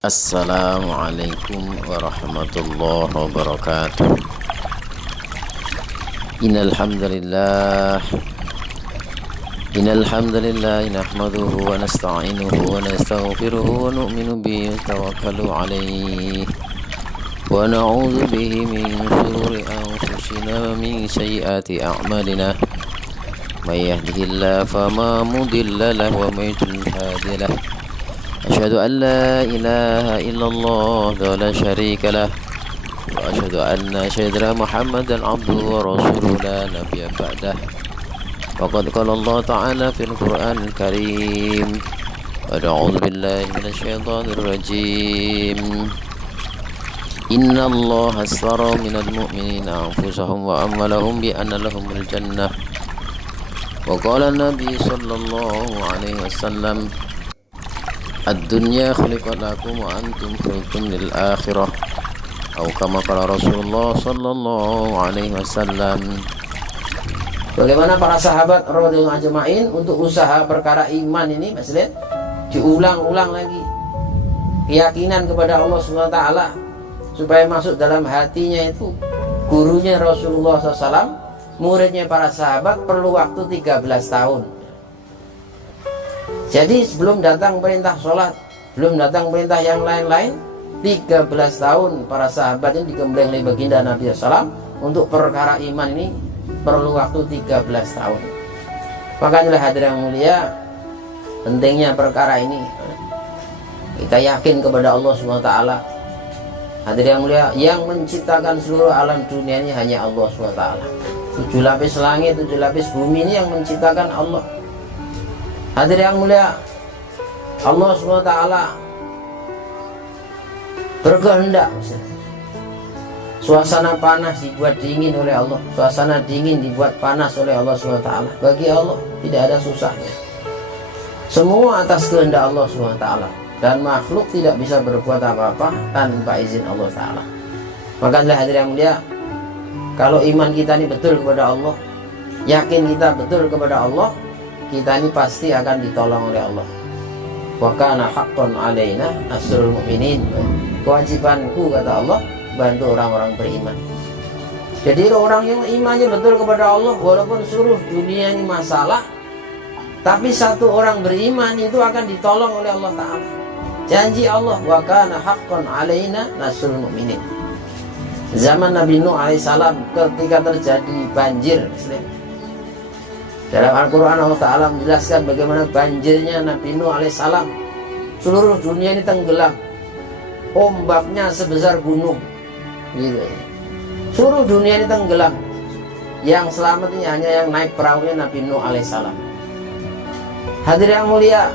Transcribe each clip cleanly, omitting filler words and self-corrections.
Assalamualaikum warahmatullahi wabarakatuh. Innal hamdalillah nahmaduhu wa nasta'inuhu wa nastaghfiruhu wa nu'minu bihi wa tawakkalu alayhi wa na'udzu bihi min shururi anfusina wa min sayyiati a'malina. May yahdihillahu fama mudilla lahu wa may yudlil fala hadiya lahu. Asyhadu an la ilaha illallah wa la syarika lah wa asyhadu anna sayyidina Muhammadan abduhu wa rasuluhu la nabiyya ba'dah. Faqad qala Allah ta'ala fil Qur'anil Karim wa a'udzu billahi minasy syaithanir rajim. Inna Allah ashtara minal mu'minina anfusahum wa amwalahum bi anna lahumul jannah. Wa qala an-nabi sallallahu alaihi wasallam, ad-dunya khuliqat lakum wa antum khuliqtum lil akhirah, atau kama qala Rasulullah sallallahu alaihi wasallam. Bagaimana para sahabat radhiyallahu ajma'in untuk usaha perkara iman ini, Mas lihat, diulang-ulang lagi keyakinan kepada Allah Subhanahu wa taala supaya masuk dalam hatinya. Itu gurunya Rasulullah SAW, muridnya para sahabat perlu waktu 13 tahun. Jadi sebelum datang perintah sholat, belum datang perintah yang lain-lain, 13 tahun para sahabat ini digembleng oleh baginda Nabi SAW untuk perkara iman ini perlu waktu 13 tahun. Makanya hadirin yang mulia, pentingnya perkara ini kita yakin kepada Allah SWT. Hadirin yang mulia, yang menciptakan seluruh alam dunia ini hanya Allah SWT. 7 lapis langit, 7 lapis bumi ini yang menciptakan Allah. Hadirin yang mulia, Allah SWT berkehendak suasana panas dibuat dingin oleh Allah, suasana dingin dibuat panas oleh Allah SWT. Bagi Allah tidak ada susahnya, semua atas kehendak Allah SWT, dan makhluk tidak bisa berbuat apa-apa tanpa izin Allah Ta'ala. Makanya hadirin yang mulia, kalau iman kita ini betul kepada Allah, yakin kita betul kepada Allah, kita ini pasti akan ditolong oleh Allah. Wa kana haqqan alaina nasrul mu'minin. Kewajibanku, kata Allah, bantu orang-orang beriman. Jadi orang yang imannya betul kepada Allah, walaupun seluruh dunia ini masalah, tapi satu orang beriman itu akan ditolong oleh Allah Ta'ala. Janji Allah, wa kana haqqan alaina nasrul mu'minin. Zaman Nabi Nuh alaihissalam ketika terjadi banjir, dalam Al-Quran Allah Ta'ala menjelaskan bagaimana banjirnya Nabi Nuh alaihissalam. Seluruh dunia ini tenggelam, ombaknya sebesar gunung gitu. Seluruh dunia ini tenggelam. Yang selamat ini hanya yang naik perahunya Nabi Nuh alaihissalam. Hadirin yang mulia,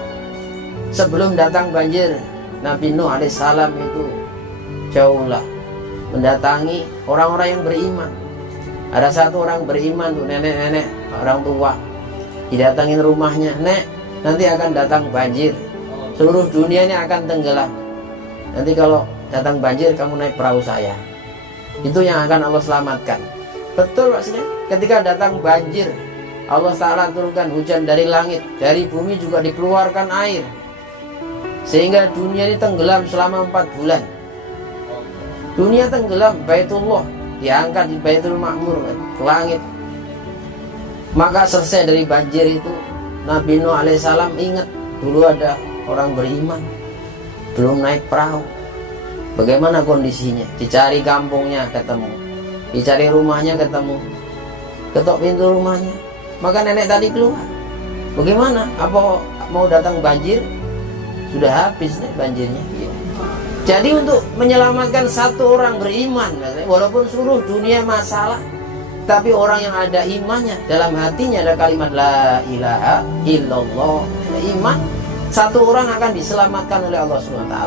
sebelum datang banjir, Nabi Nuh alaihissalam itu jauhlah mendatangi orang-orang yang beriman. Ada satu orang beriman tuh, nenek-nenek, orang tua, didatangin rumahnya, "Nek, nanti akan datang banjir, seluruh dunia ini akan tenggelam. Nanti kalau datang banjir, kamu naik perahu saya. Itu yang akan Allah selamatkan." Betul maksudnya, ketika datang banjir, Allah Ta'ala turunkan hujan dari langit, dari bumi juga dikeluarkan air, sehingga dunia ini tenggelam selama 4 bulan. Dunia tenggelam, Baitullah diangkat di Baitul Ma'mur ke langit. Maka selesai dari banjir itu, Nabi Nuh alaihissalam ingat dulu ada orang beriman belum naik perahu. Bagaimana kondisinya? Dicari kampungnya ketemu, dicari rumahnya ketemu, ketok pintu rumahnya, maka nenek tadi keluar. Bagaimana? Apa mau datang banjir? Sudah habis nih banjirnya. Jadi untuk menyelamatkan satu orang beriman, walaupun seluruh dunia masalah, tapi orang yang ada imannya, dalam hatinya ada kalimat la ilaha illallah, iman, satu orang akan diselamatkan oleh Allah SWT.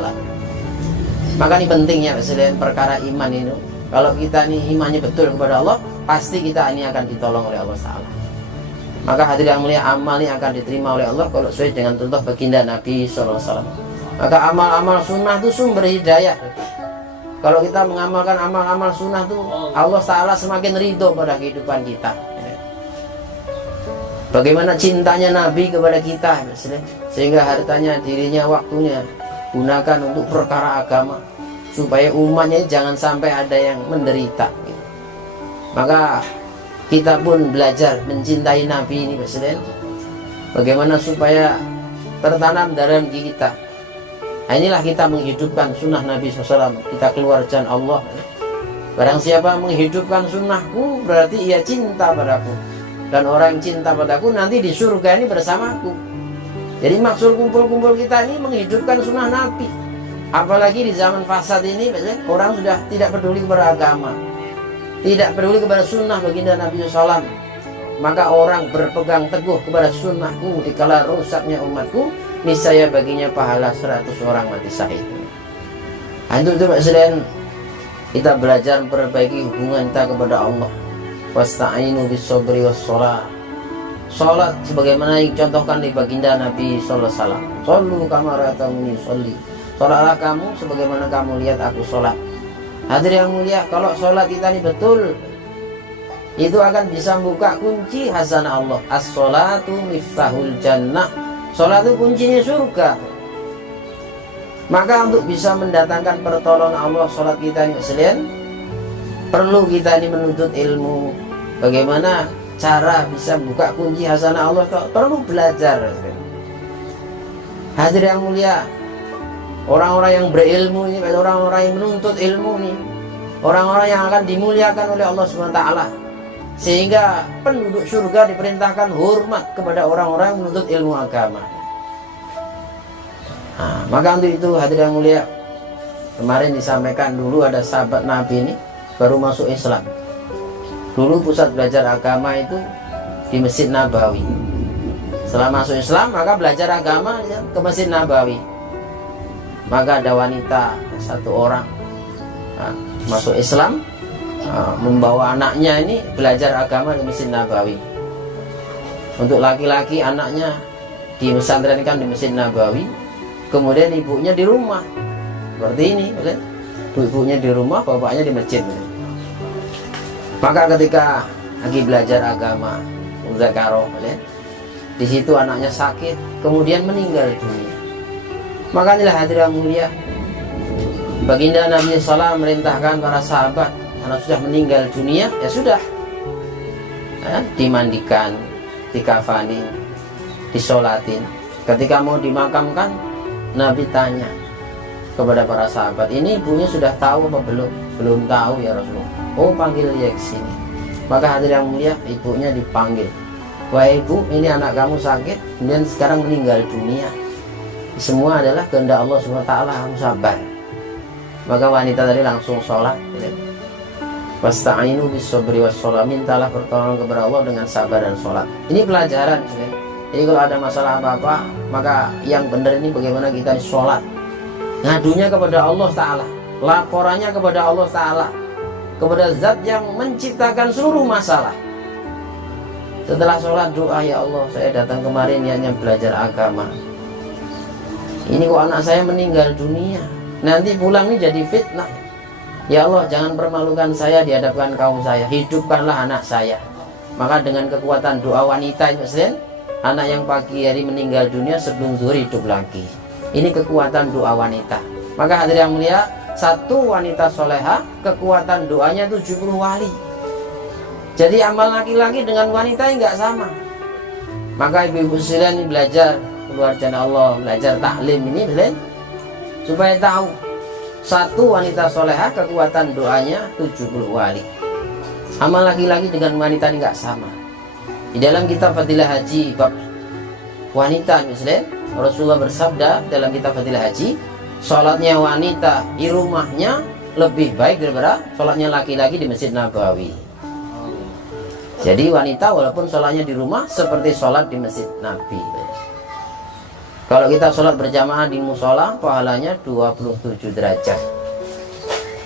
Maka ini pentingnya selain perkara iman ini, kalau kita ini imannya betul kepada Allah, pasti kita ini akan ditolong oleh Allah SWT. Maka hadirin yang mulia, amal ini akan diterima oleh Allah kalau sesuai dengan contoh baginda Nabi SAW. Maka amal-amal sunnah itu sumber hidayah. Kalau kita mengamalkan amal-amal sunnah itu, Allah Ta'ala semakin ridho pada kehidupan kita. Bagaimana cintanya Nabi kepada kita, sehingga hartanya, dirinya, waktunya gunakan untuk perkara agama, supaya umatnya jangan sampai ada yang menderita gitu. Maka kita pun belajar mencintai Nabi ini Presiden, bagaimana supaya tertanam dalam diri kita. Nah, inilah kita menghidupkan sunnah Nabi SAW. Kita keluar jalan Allah. Barang siapa menghidupkan sunnahku, berarti ia cinta padaku, dan orang yang cinta padaku nanti di surga ini bersamaku. Jadi maksud kumpul-kumpul kita ini menghidupkan sunnah Nabi. Apalagi di zaman fasad ini, orang sudah tidak peduli kepada agama, tidak peduli kepada sunnah baginda Nabi SAW. Maka orang berpegang teguh kepada sunnahku di kala rusaknya umatku, niscaya baginya pahala 100 orang mati syahid. Untuk itu Presiden, kita belajar memperbaiki hubungan kita kepada Allah. Wasta'inu bis-sabri was-shalah. Salat sebagaimana yang dicontohkan di baginda Nabi sallallahu alaihi wasallam. Shallu kama ra'aytumuni sholli. Salatlah kamu sebagaimana kamu lihat aku salat. Hadirin yang mulia, kalau salat kita ini betul, itu akan bisa membuka kunci hazanah Allah. As-sholatu miftahul jannah. Salat itu kuncinya surga. Maka untuk bisa mendatangkan pertolongan Allah, salat kita ini sekalian, perlu kita ini menuntut ilmu. Bagaimana cara bisa buka kunci hazanah Allah? Perlu belajar. Hadir yang mulia, orang-orang yang berilmu ini, orang-orang yang menuntut ilmu ini, orang-orang yang akan dimuliakan oleh Allah SWT. Sehingga penduduk surga diperintahkan hormat kepada orang-orang yang menuntut ilmu agama. Nah, maka untuk itu hadir yang mulia, kemarin disampaikan dulu ada sahabat Nabi ini baru masuk Islam. Dulu pusat belajar agama itu di Masjid Nabawi. Setelah masuk Islam maka belajar agama ke Masjid Nabawi. Maka ada wanita satu orang masuk Islam, membawa anaknya ini belajar agama di Masjid Nabawi. Untuk laki-laki anaknya di pesantrenkan di Masjid Nabawi, kemudian ibunya di rumah. Seperti ini, ibunya di rumah, bapaknya di masjid. Maka ketika lagi belajar agama, Muzakarah, di situ anaknya sakit, kemudian meninggal dunia. Maka inilah hadirin mulia, baginda Nabi SAW merintahkan para sahabat, anak sudah meninggal dunia, ya sudah, dimandikan, dikafani, disolatin. Ketika mau dimakamkan, Nabi tanya kepada para sahabat, ini ibunya sudah tahu apa belum? Belum tahu ya Rasulullah. Oh, panggil dia ke sini. Maka hadirin yang mulia, ibunya dipanggil. Wahai ibu, ini anak kamu sakit, kemudian sekarang meninggal dunia. Semua adalah kehendak Allah SWT, kamu sabar. Maka wanita tadi langsung sholat. Wasta'inu bis-sabri was-shalah. Mintalah pertolongan kepada Allah dengan sabar dan sholat. Ini pelajaran. Jadi kalau ada masalah apa-apa, maka yang benar ini bagaimana kita sholat. Ngadunya kepada Allah Ta'ala, laporannya kepada Allah Ta'ala, kepada zat yang menciptakan seluruh masalah. Setelah sholat doa, ya Allah, saya datang kemarin hanya belajar agama. Ini kok anak saya meninggal dunia, nanti pulang ini jadi fitnah. Ya Allah, jangan permalukan saya di hadapan kaum saya, hidupkanlah anak saya. Maka dengan kekuatan doa wanita itu, anak yang pagi hari meninggal dunia sebelum zuhur hidup lagi. Ini kekuatan doa wanita. Maka hadirin yang mulia, satu wanita soleha, kekuatan doanya 70 wali. Jadi amal laki-laki dengan wanita enggak sama. Maka ibu-ibu sekalian belajar keluar jalan Allah, belajar taklim ini supaya tahu satu wanita soleha kekuatan doanya 70 wali. Amal laki-laki dengan wanita ini enggak sama. Di dalam kitab Fadilah Haji bab wanita misalnya, Rasulullah bersabda dalam kitab Fadilah Haji, sholatnya wanita di rumahnya lebih baik daripada sholatnya laki-laki di Masjid Nabawi. Jadi wanita walaupun sholatnya di rumah seperti sholat di Masjid Nabi. Kalau kita sholat berjamaah di musola, pahalanya 27 derajat.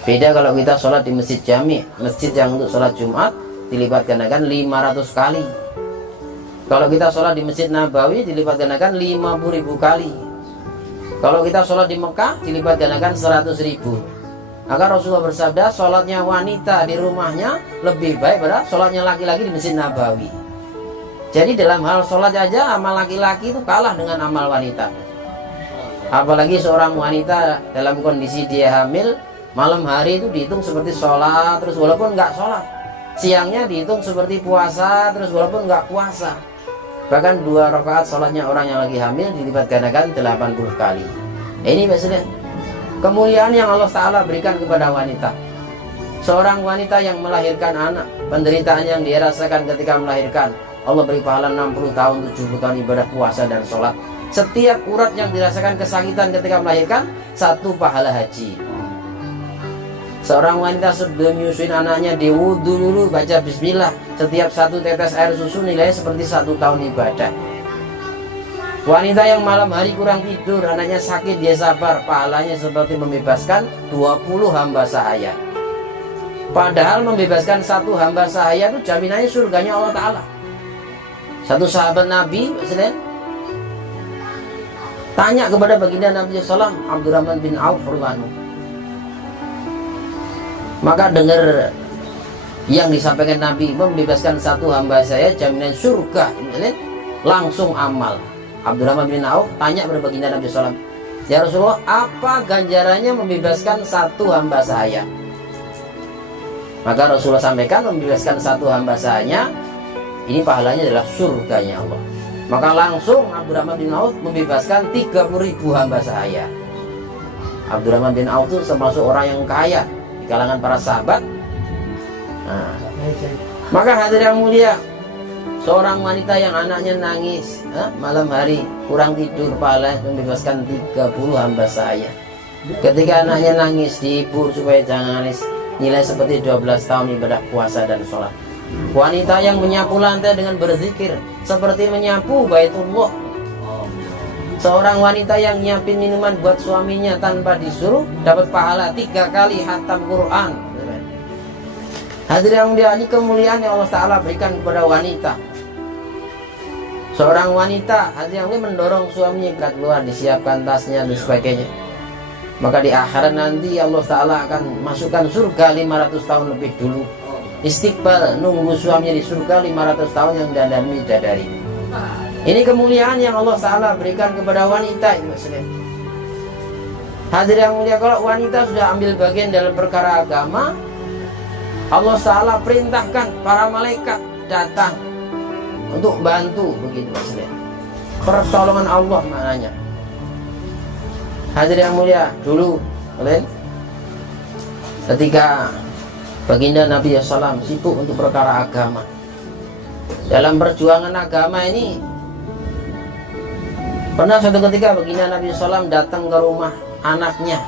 Beda kalau kita sholat di masjid jami, masjid yang untuk sholat Jumat, dilipat gandakan 500 kali. Kalau kita sholat di Masjid Nabawi, dilipat gandakan 50.000 kali. Kalau kita sholat di Mekah, dilipat gandakan 100.000. Maka Rasulullah bersabda, sholatnya wanita di rumahnya lebih baik pada sholatnya laki-laki di Masjid Nabawi. Jadi dalam hal sholat aja, amal laki-laki itu kalah dengan amal wanita. Apalagi seorang wanita dalam kondisi dia hamil, malam hari itu dihitung seperti sholat, terus walaupun nggak sholat. Siangnya dihitung seperti puasa, terus walaupun nggak puasa. Bahkan 2 rakaat sholatnya orang yang lagi hamil dilipat gandakan 80 kali. Ini maksudnya kemuliaan yang Allah Ta'ala berikan kepada wanita. Seorang wanita yang melahirkan anak, penderitaan yang dia rasakan ketika melahirkan, Allah beri pahala 60 tahun, 70 tahun ibadah puasa dan sholat. Setiap urat yang dirasakan kesakitan ketika melahirkan, 1 pahala haji. Seorang wanita sebelum nyusuin anaknya diwudu dulu, baca bismillah. Setiap 1 tetes air susu nilainya seperti 1 tahun ibadah. Wanita yang malam hari kurang tidur, anaknya sakit, dia sabar, pahalanya seperti membebaskan 20 hamba sahaya. Padahal membebaskan 1 hamba sahaya itu jaminannya surganya Allah Ta'ala. Satu sahabat Nabi tanya kepada baginda Nabi SAW, Abdurrahman bin Auf radhiyallahu anhu. Maka dengar yang disampaikan Nabi, membebaskan 1 hamba saya jaminan surga, langsung amal. Abdurrahman bin Auf tanya kepada baginda Nabi SAW, ya Rasulullah, apa ganjarannya membebaskan 1 hamba saya? Maka Rasulullah sampaikan, membebaskan 1 hamba saya ini pahalanya adalah surganya Allah. Maka langsung Abdurrahman bin Auf membebaskan 30.000 hamba saya. Abdurrahman bin Auf itu termasuk orang yang kaya di kalangan para sahabat. Maka hadirin yang mulia, seorang wanita yang anaknya nangis malam hari kurang tidur, pahala membebaskan 30 hamba saya. Ketika anaknya nangis, dihibur supaya jangan nangis, nilai seperti 12 tahun ibadah puasa dan sholat. Wanita yang menyapu lantai dengan berzikir seperti menyapu Baitullah. Seorang wanita yang nyiapin minuman buat suaminya tanpa disuruh dapat pahala 3 kali khatam Quran. Hadirin yang mulia, ini kemuliaan yang Allah Ta'ala berikan kepada wanita. Seorang wanita hadirin yang mendorong suaminya berangkat keluar, disiapkan tasnya dan sebagainya. Maka di akhirat nanti Allah Ta'ala akan masukkan surga 500 tahun lebih dulu. Istiqbal, nunggu suaminya di surga 500 tahun yang dandani bidadari. Ini kemuliaan yang Allah Ta'ala berikan kepada wanita. Hadirin yang mulia, kalau wanita sudah ambil bagian dalam perkara agama, Allah Ta'ala perintahkan para malaikat datang untuk bantu, begitu maksudnya. Pertolongan Allah maknanya. Hadirin yang mulia, dulu ketika baginda Nabi SAW sibuk untuk perkara agama, dalam perjuangan agama ini, pernah suatu ketika baginda Nabi SAW datang ke rumah anaknya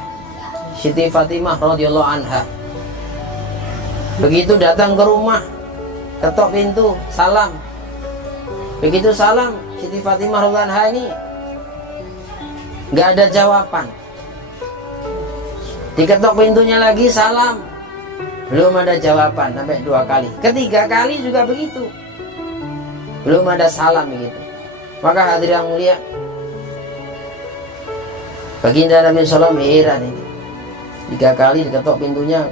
Siti Fatimah radhiyallahu anha. Begitu datang ke rumah, ketok pintu, salam. Begitu salam, Siti Fatimah radhiyallahu anha ini nggak ada jawaban. Diketok pintunya lagi, salam, belum ada jawaban sampai 2 kali. Ketiga kali juga begitu, belum ada salam begitu. Maka hadirin yang mulia, baginda Nabi SAW heran ini. 3 kali diketok pintunya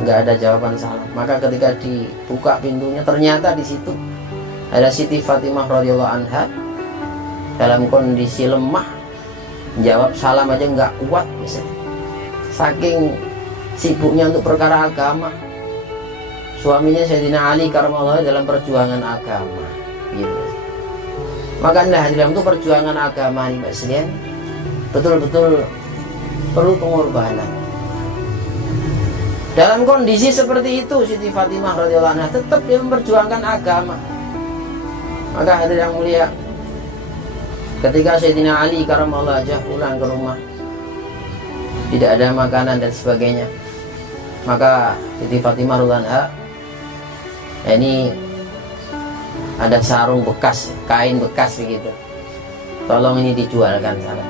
nggak ada jawaban salam. Maka ketika dibuka pintunya, ternyata di situ ada Siti Fatimah radhiyallahu anha dalam kondisi lemah, jawab salam aja nggak kuat misalnya. Saking sibuknya untuk perkara agama. Suaminya Sayyidina Ali karramallahu dalam perjuangan agama, gitu. Makanya hadirin, untuk perjuangan agama ini Mbak sekalian, betul-betul perlu pengorbanan. Dalam kondisi seperti itu, Siti Fatimah radhiyallahu anha tetap dia memperjuangkan agama. Maka hadirin yang mulia, ketika Sayyidina Ali karramallahu wajhah pulang ke rumah, tidak ada makanan dan sebagainya, maka Siti Fatimah radhiyallahu anha ini ada sarung bekas, kain bekas begitu, tolong ini dijualkan sana.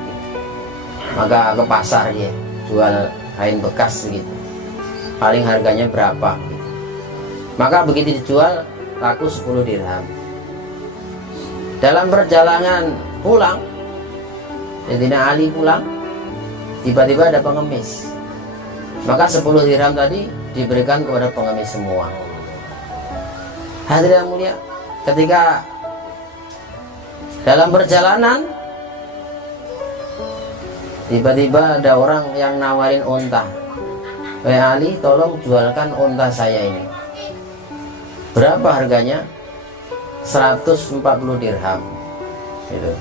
Maka ke pasar dia jual kain bekas begitu, paling harganya berapa gitu. Maka begitu dijual laku 10 dirham. Dalam perjalanan pulang, Sayyidina Ali pulang, tiba-tiba ada pengemis. Maka 10 dirham tadi diberikan kepada pengemis semua. Hadirin yang mulia, ketika dalam perjalanan Tiba-tiba ada orang yang nawarin onta. "Wahai Ali, tolong jualkan onta saya ini." Berapa harganya? 140 dirham. Gitu.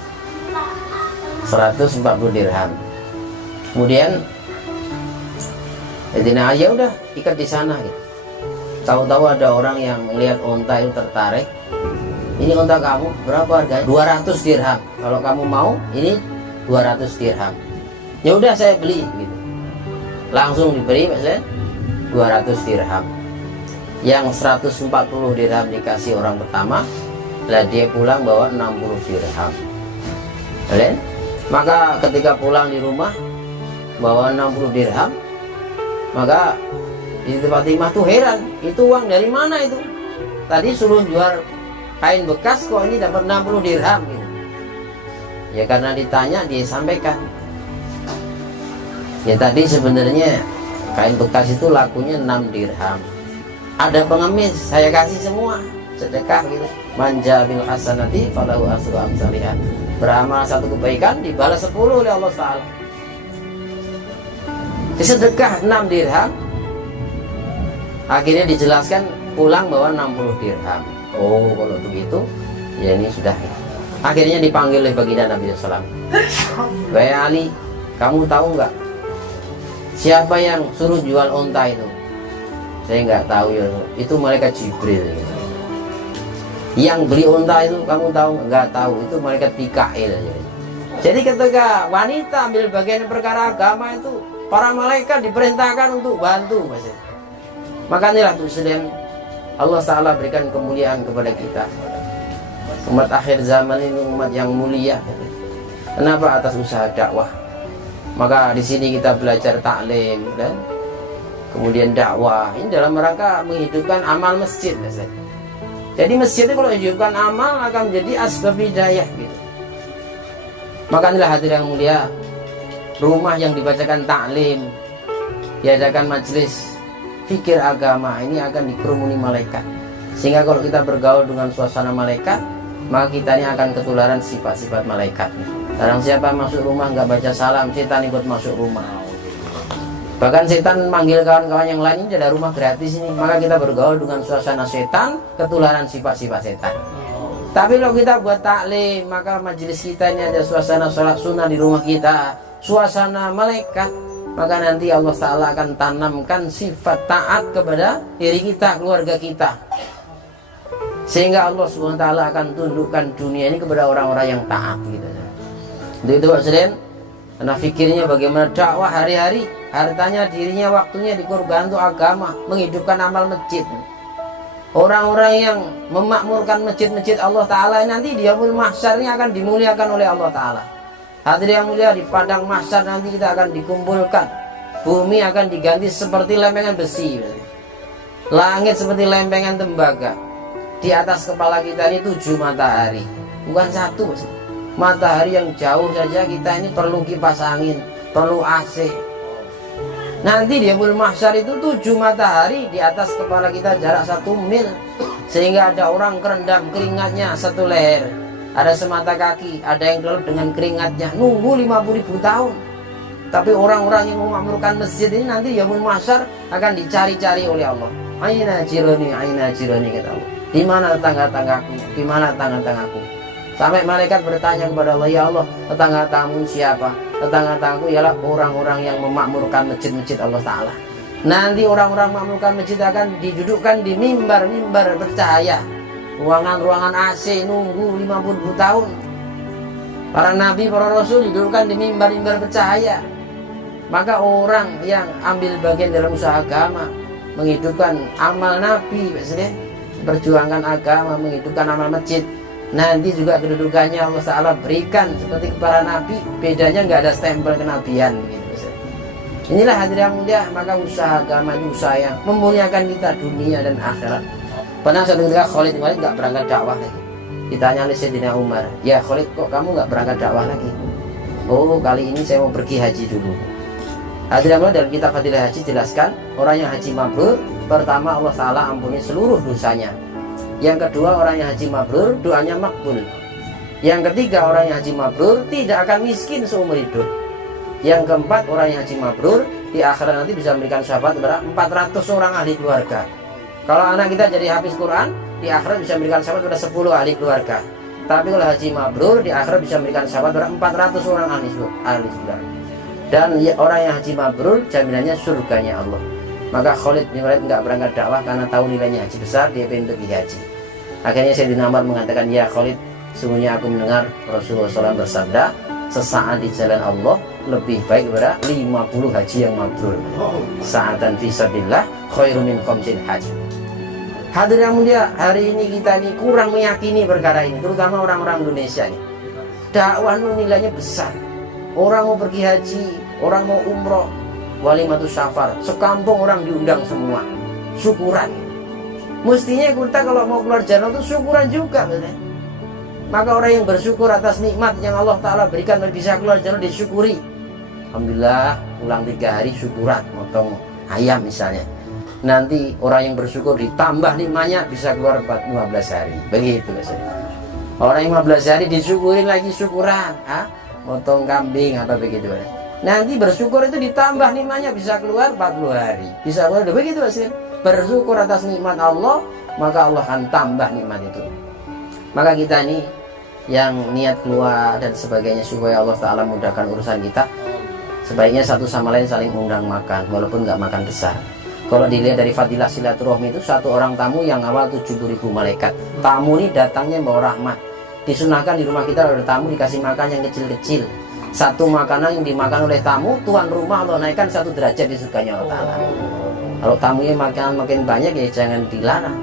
140 dirham. Kemudian Sayyidina Ali, ya udah ikat di sana gitu. Tahu-tahu ada orang yang melihat onta itu tertarik. "Ini onta kamu, berapa harganya?" 200 dirham. "Kalau kamu mau, ini 200 dirham." "Ya udah saya beli," gitu. Langsung diberi maksudnya 200 dirham. Yang 140 dirham dikasih orang pertama, lah dia pulang bawa 60 dirham. Kalian? Maka ketika pulang di rumah bawa 60 dirham, maka Siti Fatimah tuh heran, itu uang dari mana itu? Tadi suruh jual kain bekas, kok ini dapat 60 dirham gitu. Ya karena ditanya, dia sampaikan. Ya tadi sebenarnya kain bekas itu lakunya 6 dirham. Ada pengemis, saya kasih semua, sedekah gitu. Manja bil hasanati falahu asru amsalihah. Beramal satu kebaikan dibalas 10 oleh Allah Ta'ala. Sedekah 6 dirham. Akhirnya dijelaskan pulang bawa 60 dirham. Oh, kalau begitu ya ini sudah. Akhirnya dipanggil oleh baginda Nabi SAW. "Wahai Ali, kamu tahu nggak siapa yang suruh jual onta itu?" "Saya nggak tahu ya, itu malaikat Jibril." "Yang beli onta itu kamu tahu?" "Nggak tahu, itu malaikat Mikail." Jadi ketika wanita ambil bagian perkara agama itu, para malaikat diperintahkan untuk bantu. Makanya Muslim, Allah Ta'ala berikan kemuliaan kepada kita. Umat akhir zaman ini umat yang mulia. Kenapa? Atas usaha dakwah. Maka di sini kita belajar taklim dan kemudian dakwah. Ini dalam rangka menghidupkan amal masjid. Jadi masjid itu kalau menghidupkan amal akan menjadi asbab hidayah gitu. Makanya hadirin yang mulia, rumah yang dibacakan taklim, diadakan majelis fikir agama, ini akan dikerumuni malaikat. Sehingga kalau kita bergaul dengan suasana malaikat, maka kita ini akan ketularan sifat-sifat malaikat. Barang siapa masuk rumah nggak baca salam, setan ikut masuk rumah. Bahkan setan manggil kawan-kawan yang lain, ini ada rumah gratis ini. Maka kita bergaul dengan suasana setan, ketularan sifat-sifat setan. Tapi kalau kita buat taklim, maka majelis kita ini ada suasana sholat sunnah di rumah kita, suasana malaikat. Maka nanti Allah Ta'ala akan tanamkan sifat taat kepada diri kita, keluarga kita. Sehingga Allah SWT akan tundukkan dunia ini kepada orang-orang yang taat gitu. Itu Pak Seden, karena fikirnya bagaimana dakwah hari-hari, hartanya, dirinya, waktunya dikorban untuk agama, menghidupkan amal masjid. Orang-orang yang memakmurkan masjid-masjid Allah Ta'ala nanti di yaumul mahsyar ini akan dimuliakan oleh Allah Ta'ala. Hadirin yang mulia, di padang mahsyar nanti kita akan dikumpulkan. Bumi akan diganti seperti lempengan besi. Langit seperti lempengan tembaga. Di atas kepala kita ini 7 matahari. Bukan satu. Matahari yang jauh saja kita ini perlu kipas angin, perlu AC. Nanti di yaumul mahsyar itu 7 matahari di atas kepala kita jarak 1 mil. Sehingga ada orang kerendam keringatnya 1 leher. Ada semata kaki, ada yang gelap dengan keringatnya, nunggu 50.000 tahun. Tapi orang-orang yang memakmurkan masjid ini nanti yaumul mahsyar akan dicari-cari oleh Allah. Aina jironi kata Allah. Di mana tetangga-tanggaku? Di mana tetangga-tanggaku? Sampai malaikat bertanya kepada Allah, "Ya Allah, tetangga-tanggamu siapa?" "Tetangga-tanggaku ialah orang-orang yang memakmurkan masjid-masjid Allah Ta'ala." Nanti orang-orang memakmurkan masjid akan didudukkan di mimbar-mimbar bercahaya. Ruangan-ruangan AC nunggu 50 tahun. Para nabi, para rasul didudukkan di mimbar-mimbar bercahaya. Maka orang yang ambil bagian dalam usaha agama, menghidupkan amal nabi, perjuangan agama, menghidupkan amal masjid, nanti juga kedudukannya Allah Ta'ala berikan seperti para nabi. Bedanya nggak ada stempel kenabian gitu. Inilah hadirin yang mulia, maka usaha agama itu usaha yang memuliakan kita dunia dan akhirat. Pernah suatu ketika Khalid bin Walid nggak berangkat dakwah lagi. Ditanya oleh Sayyidina Umar, "Ya Khalid, kok kamu nggak berangkat dakwah lagi?" "Oh, kali ini saya mau pergi haji dulu." Hadirin dalam kitab Fadilah Haji jelaskan, orang yang haji mabrur, pertama Allah Ta'ala ampuni seluruh dosanya. Yang kedua, orang yang haji mabrur doanya makbul. Yang ketiga, orang yang haji mabrur tidak akan miskin seumur hidup. Yang keempat, orang yang haji mabrur di akhirat nanti bisa memberikan syafaat kepada 400 orang ahli keluarga. Kalau anak kita jadi hafiz Quran, di akhirat bisa memberikan syafaat kepada 10 ahli keluarga. Tapi kalau haji mabrur di akhirat bisa memberikan syafaat kepada 400 orang ahli keluarga. Dan orang yang haji mabrur jaminannya surganya Allah. Maka Khalid bin Walid nggak berangkat dakwah karena tahu nilainya haji besar, dia pengen pergi haji. Akhirnya Sayyidina Umar mengatakan, ya Khalid, sungguhnya aku mendengar Rasulullah SAW bersabda, sesaat di jalan Allah lebih baik daripada 50 haji yang mabrur. Sa'atan fi sabilillah khairum min khamsin haji. Hadirin yang mulia, hari ini kita ini kurang meyakini perkara ini, terutama orang-orang Indonesia ini. Dakwah itu nilainya besar. Orang mau pergi haji, orang mau umroh, walimatus safar, sekampung orang diundang semua, syukuran. Mestinya kita kalau mau keluar jalan itu syukuran juga, betul? Maka orang yang bersyukur atas nikmat yang Allah Ta'ala berikan bisa keluar jalan disyukuri. Alhamdulillah, pulang 3 hari syukuran, motong ayam misalnya. Nanti orang yang bersyukur ditambah nikmatnya bisa keluar 15 hari. Begitu misalnya. Orang yang 15 hari disyukurin lagi syukuran, motong kambing apa begitu. Nanti bersyukur itu ditambah nikmatnya bisa keluar 40 hari. Bisa keluar begitu misalnya. Bersyukur atas nikmat Allah, maka Allah akan tambah nikmat itu. Maka kita ini yang niat keluar dan sebagainya supaya Allah Ta'ala mudahkan urusan kita, sebaiknya satu sama lain saling undang makan, walaupun nggak makan besar. Kalau dilihat dari fadilah silaturahmi itu, satu orang tamu yang awal 70.000 malaikat. Tamu ini datangnya bawa rahmat. Disunahkan di rumah kita ada tamu dikasih makan yang kecil-kecil. Satu makanan yang dimakan oleh tamu, tuan rumah Allah naikkan 1 derajat di surganya Allah Ta'ala. Kalau tamunya makin banyak ya jangan dilarang.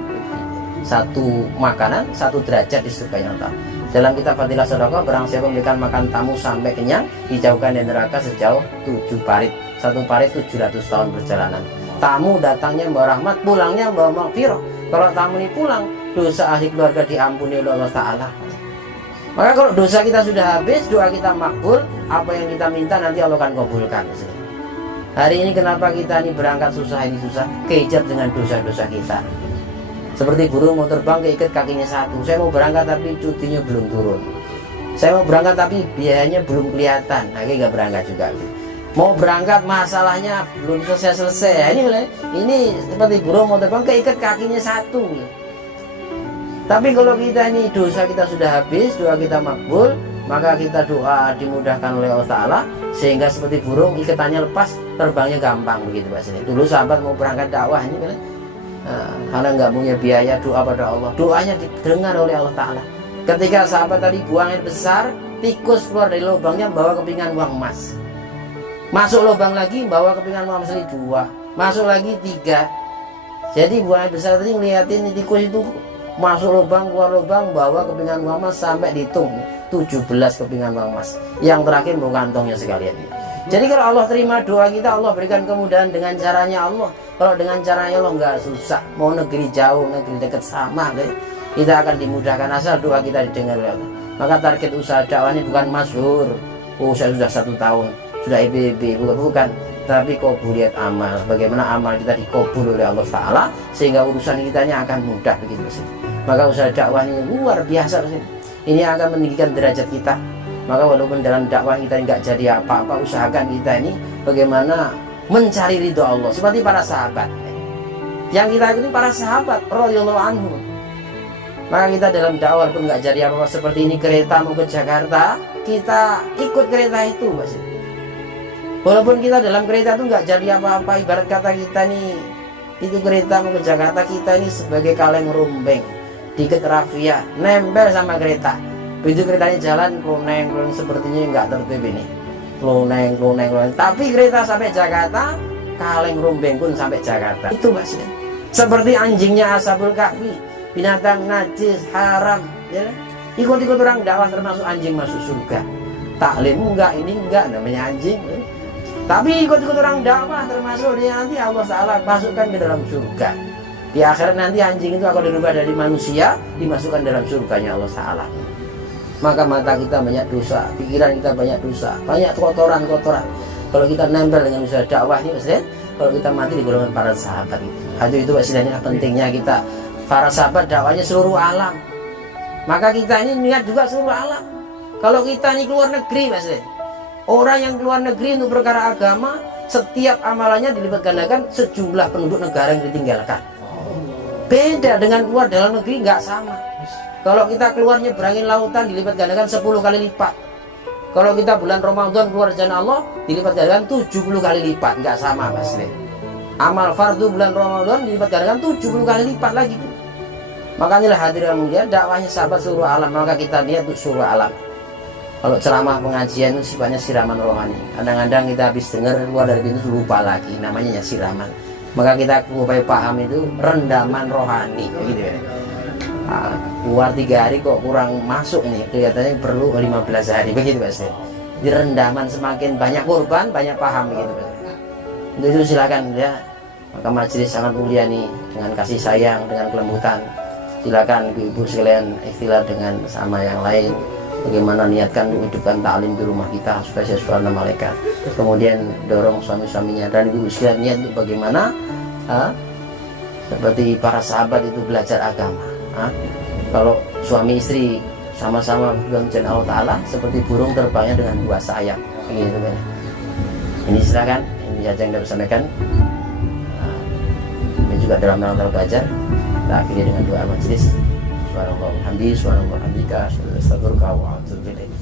Satu makanan 1 derajat di surganya Allah. Dalam kitab Fadilah Sedekah, barang siapa memberikan makan tamu sampai kenyang, dijauhkan dari neraka sejauh 7 parit. 1 parit 700 tahun perjalanan. Tamu datangnya membawa rahmat, pulangnya membawa maghfirah. Kalau tamu ini pulang, dosa ahli keluarga diampuni oleh Allah Ta'ala. Maka kalau dosa kita sudah habis, doa kita makbul, apa yang kita minta nanti Allah akan kabulkan. Hari ini kenapa kita ini berangkat susah ini susah? Kejar dengan dosa-dosa kita. Seperti burung mau terbang keikat kakinya 1. Saya mau berangkat tapi cutinya belum turun. Saya mau berangkat tapi biayanya belum kelihatan. Akhirnya nggak berangkat juga. Mau berangkat masalahnya belum selesai. Ini seperti burung mau terbang keikat kakinya 1. Tapi kalau kita ini dosa kita sudah habis, doa kita makbul, maka kita doa dimudahkan oleh Allah Ta'ala, sehingga seperti burung ikatannya lepas, terbangnya gampang begitu Pak Sini. Dulu sahabat mau berangkat dakwah ini karena nggak punya biaya, doa pada Allah, doanya didengar oleh Allah Ta'ala. Ketika sahabat tadi buang air besar, tikus keluar dari lubangnya bawa kepingan uang emas. Masuk lubang lagi bawa kepingan uang emas 2, masuk lagi 3. Jadi buang air besar tadi ngeliatin tikus itu masuk lubang keluar lubang bawa kepingan uang emas sampai dihitung 17 kepingan uang emas. Yang terakhir mau kantongnya sekalian. Jadi kalau Allah terima doa kita, Allah berikan kemudahan dengan caranya Allah. Kalau dengan caranya Allah nggak susah. Mau negeri jauh, negeri dekat sama, kita akan dimudahkan asal doa kita didengar oleh Allah. Maka target usaha dakwah ini bukan masyhur. Oh saya sudah 1 tahun, sudah IPB, bukan. Tapi qabuliat amal. Bagaimana amal kita dikabul oleh Allah Ta'ala sehingga urusan kitanya akan mudah begitu. Maka usaha dakwah ini luar biasa. Ini akan meninggikan derajat kita. Maka walaupun dalam dakwah kita nggak jadi apa-apa, usahakan kita ini bagaimana mencari ridho Allah seperti para sahabat. Yang kita ikuti para sahabat radhiyallahu anhum. Maka kita dalam dakwah pun nggak jadi apa-apa, seperti ini kereta mau ke Jakarta, kita ikut kereta itu, Mas. Walaupun kita dalam kereta itu nggak jadi apa-apa, ibarat kata kita nih itu kereta mau ke Jakarta, kita ini sebagai kaleng rumbeng diikat rafia, nempel sama kereta. Begitu keretanya jalan, kloneng sepertinya nggak tertib ini. Kloneng. Tapi kereta sampai Jakarta, kaleng rumbeng pun sampai Jakarta. Itu maksudnya. Seperti anjingnya Ashabul Kahfi, binatang najis, haram. Ya. Ikut-ikut orang dakwah termasuk anjing masuk surga. Taklim enggak, ini enggak, namanya anjing. Ya. Tapi ikut-ikut orang dakwah termasuk dia nanti Allah Ta'ala masukkan ke dalam surga. Di akhirat nanti anjing itu akan dirubah dari manusia, dimasukkan dalam surganya Allah Ta'ala. Maka mata kita banyak dosa, pikiran kita banyak dosa, banyak kotoran-kotoran. Kalau kita nempel dengan usaha dakwah ini, Mas, kalau kita mati di golongan para sahabat itu istilahnya pentingnya kita. Para sahabat dakwahnya seluruh alam. Maka kita ini niat juga seluruh alam. Kalau kita ini keluar negeri, Mas, Orang yang keluar negeri untuk perkara agama, setiap amalannya dilipat gandakan sejumlah penduduk negara yang ditinggalkan. Beda dengan keluar dalam negeri, nggak sama. Kalau kita keluar nyebrangin lautan, dilipat gandakan 10 kali lipat. Kalau kita bulan Ramadan keluar jalan Allah, dilipat gandakan 70 kali lipat. Nggak sama, Mas. Amal fardu bulan Ramadan dilipat gandakan 70 kali lipat lagi. Makanya hadirin mulia, dakwahnya sahabat seluruh alam, maka kita lihat untuk seluruh alam. Kalau ceramah pengajian itu sifatnya siraman rohani. Kadang-kadang kita habis dengar keluar dari pintu lupa lagi, namanya siraman. Maka kita upaya paham itu rendaman rohani, gitu ya. Nah, keluar 3 hari kok kurang masuk nih, kelihatannya perlu 15 hari, begitu Pak Ustaz. Di rendaman semakin banyak korban, banyak paham, begitu Pak. Untuk itu silakan ya. Maka majelis sangat mulia nih, dengan kasih sayang, dengan kelembutan. Silakan ibu sekalian ikhtiar dengan sama yang lain. Bagaimana niatkan untuk hidupkan taklim di rumah kita supaya sesuai nama malaikat. Kemudian dorong suami-suaminya dan ibu sekalian niat untuk bagaimana seperti para sahabat itu belajar agama. Kalau suami istri sama-sama berjuang jalan Allah Ta'ala seperti burung terbangnya dengan 2 sayap, gitu kan. Ini silakan, ini saja yang dapat sampaikan. Ini juga dalam rangka belajar. Kita akhiri dengan doa majelis. Subhanallah, hamdi, subhanallah, hamdika, astagfirullah wa atubu ilaik.